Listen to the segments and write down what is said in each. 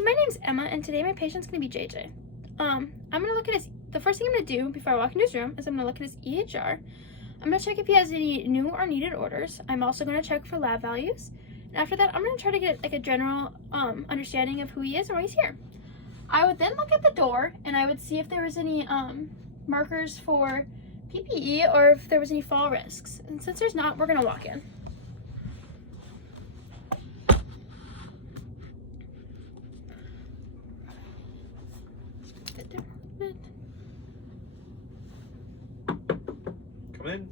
Hi, my name's Emma, and today my patient's gonna be JJ. I'm gonna look at the first thing I'm gonna do before I walk into his room is I'm gonna look at his EHR. I'm gonna check if he has any new or needed orders. I'm also gonna check for lab values. And after that, I'm gonna try to get like a general understanding of who he is and why he's here. I would then look at the door and I would see if there was any markers for PPE or if there was any fall risks. And since there's not, we're gonna walk in. Come in.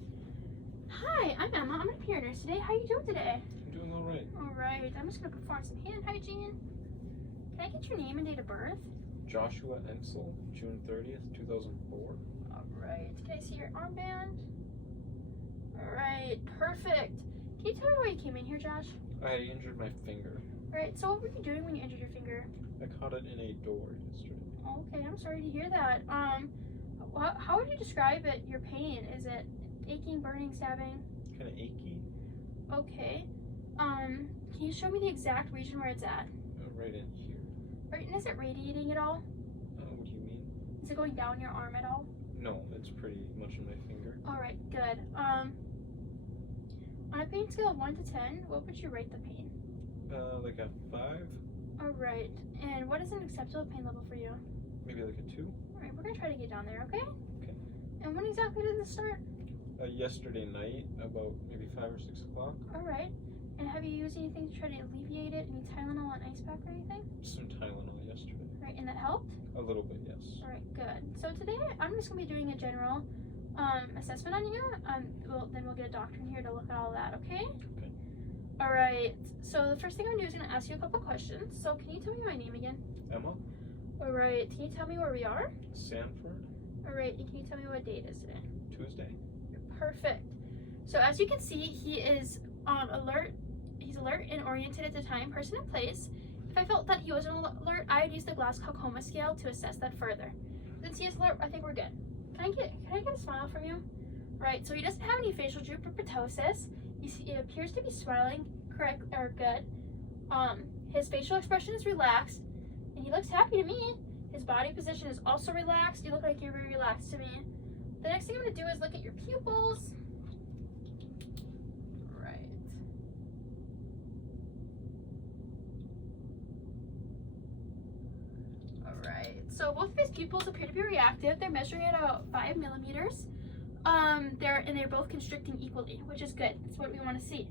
Hi, I'm Emma. I'm gonna be your nurse today. How are you doing today? I'm doing all right. All right. I'm just gonna perform some hand hygiene. Can I get your name and date of birth? Joshua Ensel, June 30th, 2004. All right. Can I see your armband? All right. Perfect. Can you tell me why you came in here, Josh? I injured my finger. All right. So what were you doing when you injured your finger? I caught it in a door yesterday. Okay. I'm sorry to hear that. How would you describe it? Your pain? Is it aching, burning, stabbing? Kind of achy. Okay. Can you show me the exact region where it's at? Right in here. Right. And is it radiating at all? What do you mean? Is it going down your arm at all? No, it's pretty much in my finger. All right, good. On a pain scale of 1 to 10, what would you rate the pain? Like a 5. All right, and what is an acceptable pain level for you? Maybe like a 2. All right, we're gonna try to get down there, okay? Okay. And when exactly did this start? Yesterday night, about maybe 5 or 6 o'clock. All right, and have you used anything to try to alleviate it? Any Tylenol and ice pack or anything? Some Tylenol yesterday. All right, and that helped? A little bit, yes. All right, good. So today I'm just gonna be doing a general assessment on you. Then we'll get a doctor in here to look at all that, okay? Okay. All right, so the first thing I'm gonna do is gonna ask you a couple questions. So can you tell me my name again? Emma? All right, can you tell me where we are? Sanford? All right, and can you tell me what date is today? Tuesday? Perfect. So as you can see, he is alert. He's alert and oriented at the time, person, and place. If I felt that he wasn't alert, I would use the Glasgow Coma scale to assess that further. Since he is alert, I think we're good. Can I get a smile from you? Right, so he doesn't have any facial droop or ptosis. He appears to be smiling, correct or good. His facial expression is relaxed, and he looks happy to me. His body position is also relaxed. You look like you're very relaxed to me. The next thing I'm gonna do is look at your pupils. Right. Alright, so both of his pupils appear to be reactive. They're measuring at about 5 millimeters. They're both constricting equally, which is good. That's what we want to see.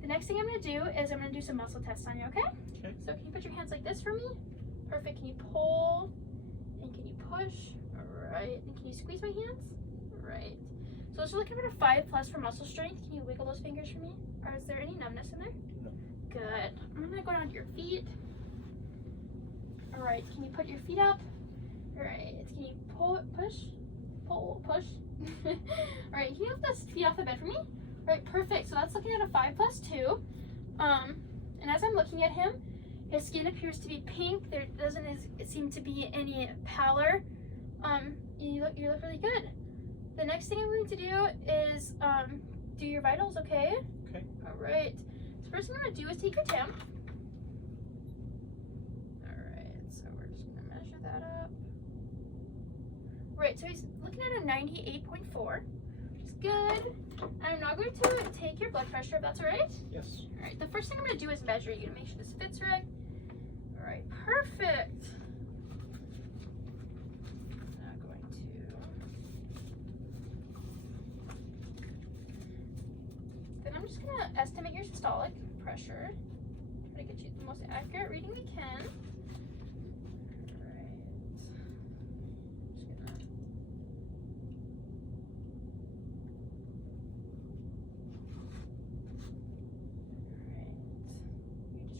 The next thing I'm going to do is I'm going to do some muscle tests on you, okay? Okay. So can you put your hands like this for me? Perfect. Can you pull? And can you push? Alright. And can you squeeze my hands? Alright. So let's look at a 5+ for muscle strength. Can you wiggle those fingers for me? Or is there any numbness in there? No. Good. I'm going to go down to your feet. Alright, can you put your feet up? Alright, can you push? Alright, can you lift those feet off the bed for me? Alright, perfect. So that's looking at a 5+2. And as I'm looking at him, his skin appears to be pink. There doesn't seem to be any pallor. You look really good. The next thing I'm going to do is do your vitals, okay? Okay. Alright. So first thing I'm going to do is take your temp. Right, so he's looking at a 98.4, which is good. I'm now going to take your blood pressure, if that's all right. Yes. All right, the first thing I'm going to do is measure you to make sure this fits right. All right, perfect. Now going to... Then I'm just going to estimate your systolic pressure. Try to get you the most accurate reading we can.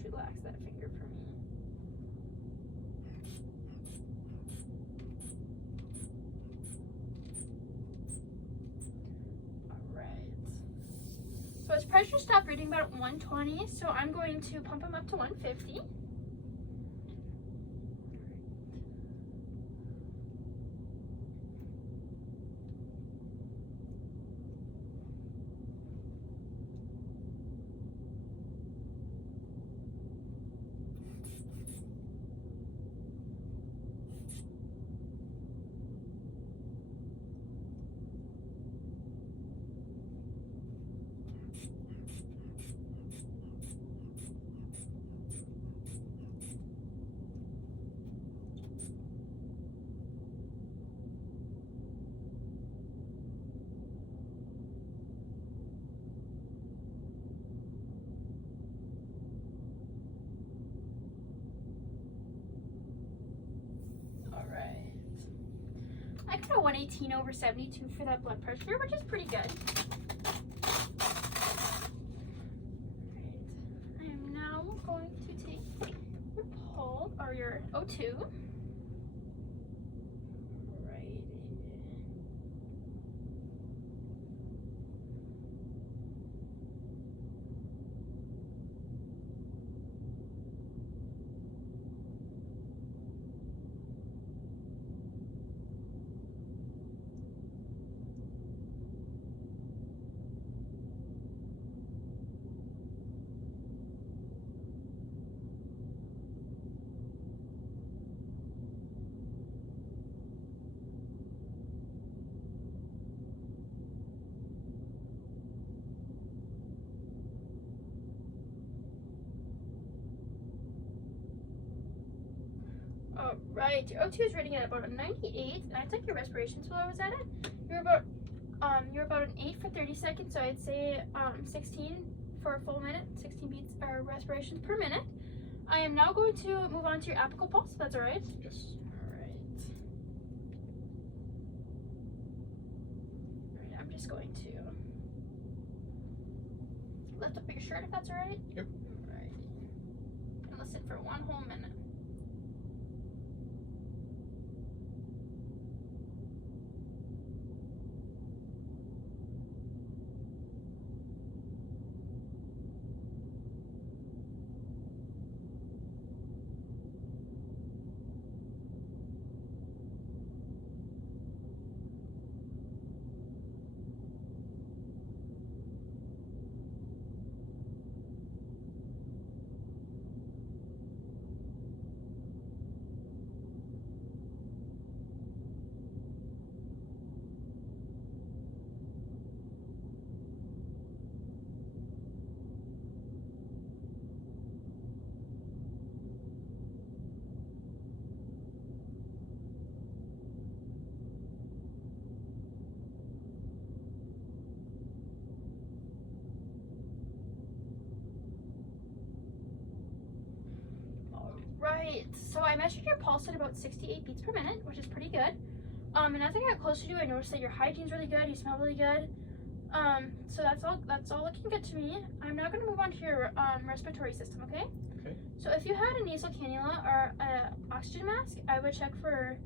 Relax that finger for me. Alright. So his pressure stopped reading about 120, so I'm going to pump him up to 150. 118/72 for that blood pressure, which is pretty good. Alright, I am now going to take your pulse, or your O2. Right. Alright, your O2 is rating at about a 98, and I took your respirations while I was at it. You're about an 8 for 30 seconds, so I'd say 16 for a full minute, 16 beats or respirations per minute. I am now going to move on to your apical pulse, if that's alright. Yes. Alright. Alright, I'm just going to lift up your shirt, if that's alright. Yep. Alright. And listen for 1 whole minute. Right, so I measured your pulse at about 68 beats per minute, which is pretty good. And as I got closer to you, I noticed that your hygiene's really good, you smell really good. So that's all looking good to me. I'm now gonna move on to your respiratory system, okay? Okay. So if you had a nasal cannula or an oxygen mask, I would check for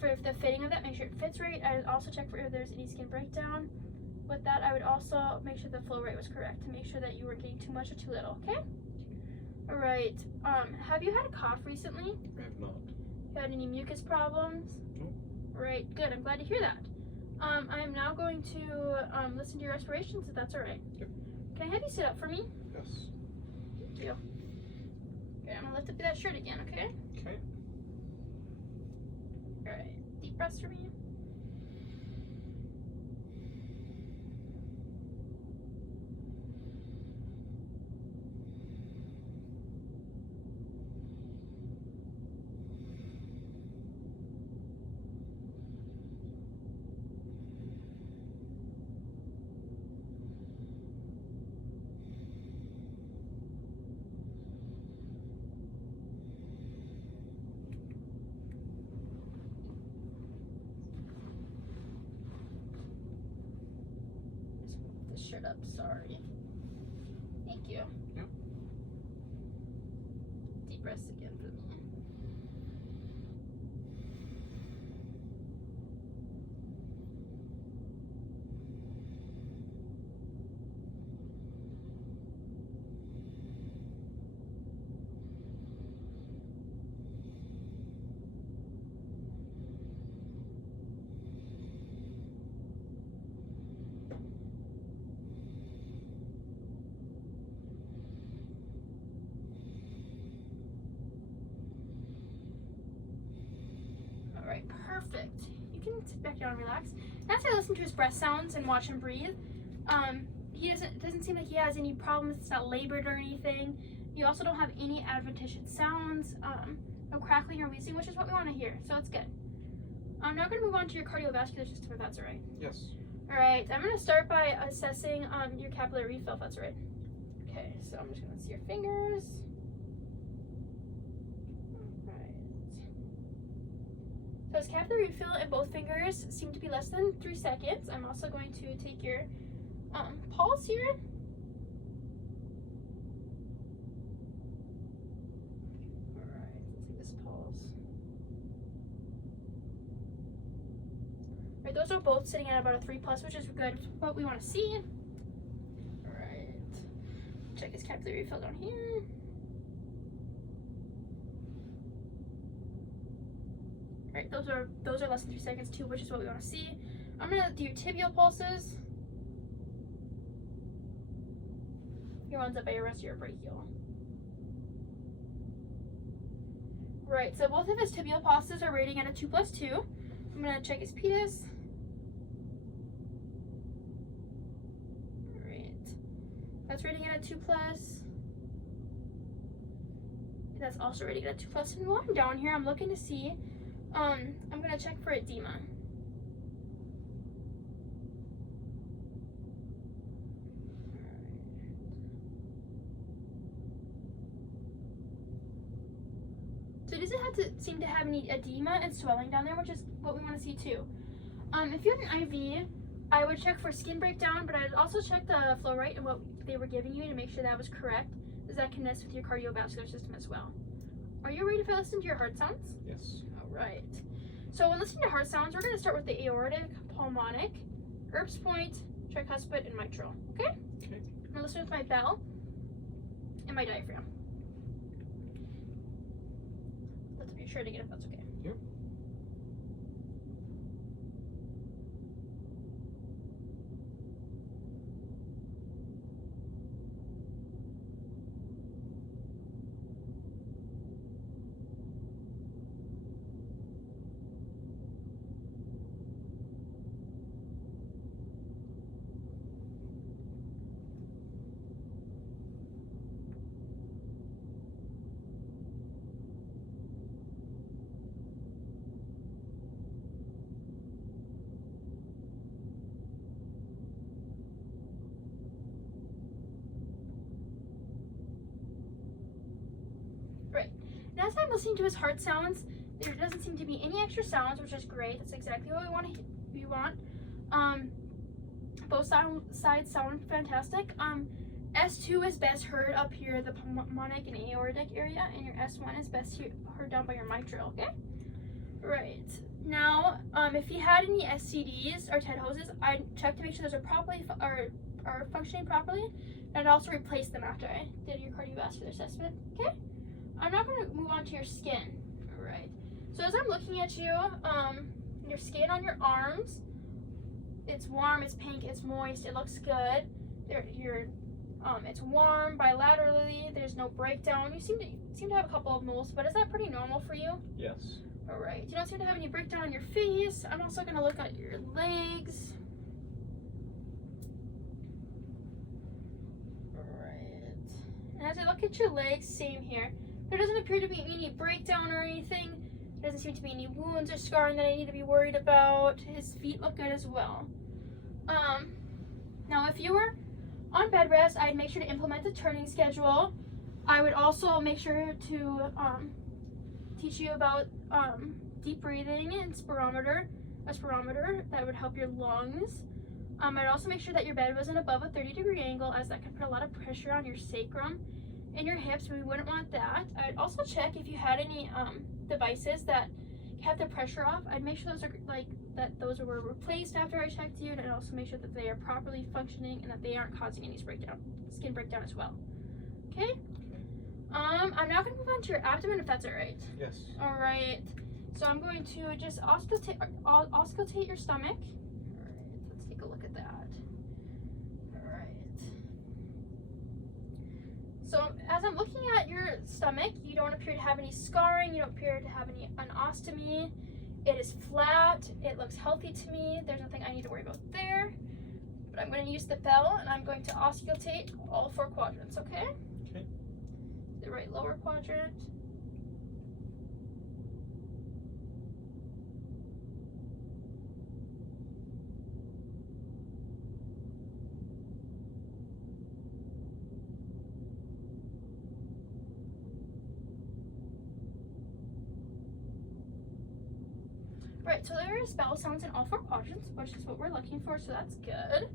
the fitting of that, make sure it fits right. I would also check for if there's any skin breakdown. With that, I would also make sure the flow rate was correct to make sure that you weren't getting too much or too little, okay? Alright, have you had a cough recently? I have not. Had any mucus problems? Nope. Right, good, I'm glad to hear that. I am now going to listen to your respirations, if that's alright. Yep. Can I have you sit up for me? Yes. Thank you. Okay, I'm gonna lift up that shirt again, okay? Okay. Alright, deep breaths for me. Shirt up, sorry. Thank you. Yep. Deep breaths again for me. Alright, perfect. You can sit back down and relax. As I listen to his breath sounds and watch him breathe, it doesn't seem like he has any problems. It's not labored or anything. You also don't have any adventitious sounds, no crackling or wheezing, which is what we want to hear, so it's good. I'm now going to move on to your cardiovascular system, if that's alright. Yes. Alright, I'm going to start by assessing your capillary refill, if that's alright. Okay, so I'm just going to see your fingers. Alright. So his capillary refill in both fingers seem to be less than 3 seconds. I'm also going to take your pulse here. Alright, let's take this pulse. Alright, those are both sitting at about a 3+, which is good. What we want to see. Alright. Check his capillary refill down here. Alright, those are less than 3 seconds too, which is what we want to see. I'm gonna do your tibial pulses. Your one's up by your rest of your brachial. Right, so both of his tibial pulses are rating at a 2+2. I'm gonna check his pedis. Alright. That's rating at a 2+. That's also rating at a 2+. And while I'm down here, I'm looking to see, I'm gonna check for edema. So he doesn't seem to have any edema and swelling down there, which is what we want to see too. If you had an IV, I would check for skin breakdown, but I'd also check the flow rate and what they were giving you to make sure that was correct, as that connects with your cardiovascular system as well. Are you ready to listen to your heart sounds? Yes. Alright. So when listening to heart sounds, we're going to start with the aortic, pulmonic, Erb's point, tricuspid, and mitral. Okay? Okay. I'm going to listen with my bell and my diaphragm. Let's be sure to get if that's okay. Yep. And as I'm listening to his heart sounds, there doesn't seem to be any extra sounds, which is great. That's exactly what we want. Both sides sound fantastic. S2 is best heard up here, the pulmonic and aortic area, and your S1 is best heard down by your mitral, okay? Right. Now, if he had any SCDs or TED hoses, I'd check to make sure those are properly are functioning properly, and I'd also replace them after I did your cardiovascular assessment, okay? I'm now going to move on to your skin. All right. So as I'm looking at you, your skin on your arms, it's warm, it's pink, it's moist, it looks good. It's warm bilaterally. There's no breakdown. You seem to have a couple of moles, but is that pretty normal for you? Yes. All right. You don't seem to have any breakdown on your face. I'm also going to look at your legs. All right. And as I look at your legs, same here. There doesn't appear to be any breakdown or anything. There doesn't seem to be any wounds or scarring that I need to be worried about. His feet look good as well. Now if you were on bed rest, I'd make sure to implement the turning schedule. I would also make sure to teach you about deep breathing and a spirometer that would help your lungs. I'd also make sure that your bed wasn't above a 30-degree angle, as that could put a lot of pressure on your sacrum and your hips. We wouldn't want that. I'd also check if you had any devices that kept the pressure off. I'd make sure those were replaced after I checked you, and I'd also make sure that they are properly functioning and that they aren't causing any skin breakdown as well. Okay? I'm now going to move on to your abdomen, if that's all right. Yes. All right. So I'm going to just auscultate your stomach. All right. Let's take a look at that. All right. So as I'm looking at your stomach, you don't appear to have any scarring. You don't appear to have any ostomy. It is flat. It looks healthy to me. There's nothing I need to worry about there. But I'm going to use the bell, and I'm going to auscultate all 4 quadrants, okay? Okay. The right lower quadrant. Right, so there is bowel sounds in all 4 quadrants, which is what we're looking for, so that's good.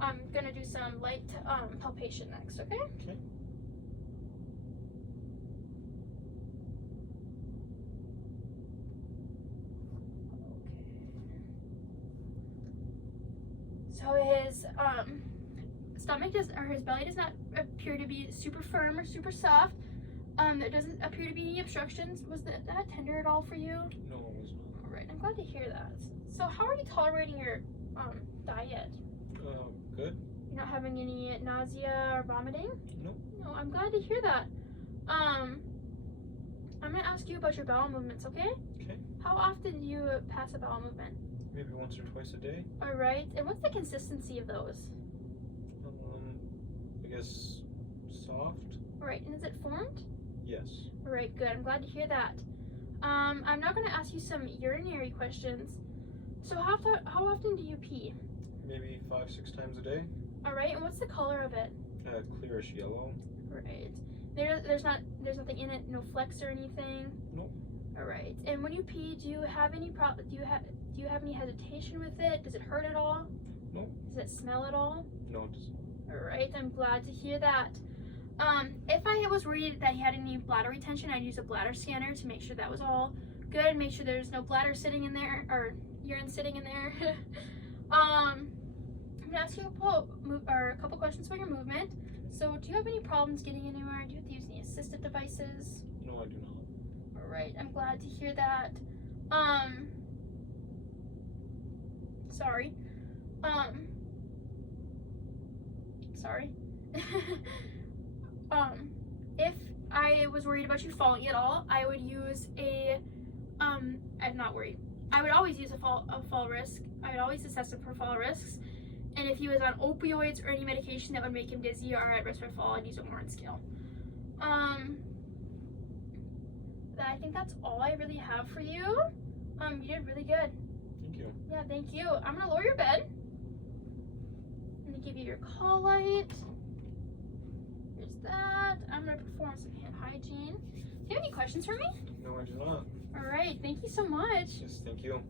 I'm gonna do some light palpation next, okay? Okay. So his stomach or his belly does not appear to be super firm or super soft. There doesn't appear to be any obstructions. Was that tender at all for you? No, it was not. All right, I'm glad to hear that. So how are you tolerating your diet? Good. You're not having any nausea or vomiting? Nope. No, I'm glad to hear that. I'm gonna ask you about your bowel movements, okay? Okay. How often do you pass a bowel movement? Maybe once or twice a day. All right, and what's the consistency of those? I guess soft. All right, and is it formed? Yes. All right, good. I'm glad to hear that. I'm now gonna ask you some urinary questions. So how often do you pee? Maybe 5-6 times a day. All right, and what's the color of it? Clearish yellow. Right. There's nothing in it, no flecks or anything. Nope. All right. And when you pee, do you have any do you have any hesitation with it? Does it hurt at all? Nope. Does it smell at all? No, it doesn't. All right. I'm glad to hear that. If I was worried that he had any bladder retention, I'd use a bladder scanner to make sure that was all good. Make sure there's no bladder sitting in there or urine sitting in there. I'm gonna ask you a couple questions about your movement. So, do you have any problems getting anywhere? Do you have to use any assistive devices? No, I do not. All right, I'm glad to hear that. Sorry. Sorry. If I was worried about you falling at all, I would use I'm not worried. I would always use a fall risk. I would always assess him for fall risks. And if he was on opioids or any medication that would make him dizzy or at risk for fall, I'd use a Warren scale. I think that's all I really have for you. You did really good. Thank you. Yeah, thank you. I'm gonna lower your bed. I'm gonna give you your call light. Here's that. I'm gonna perform some hand hygiene. Do you have any questions for me? No, I do not. All right, thank you so much. Yes, thank you.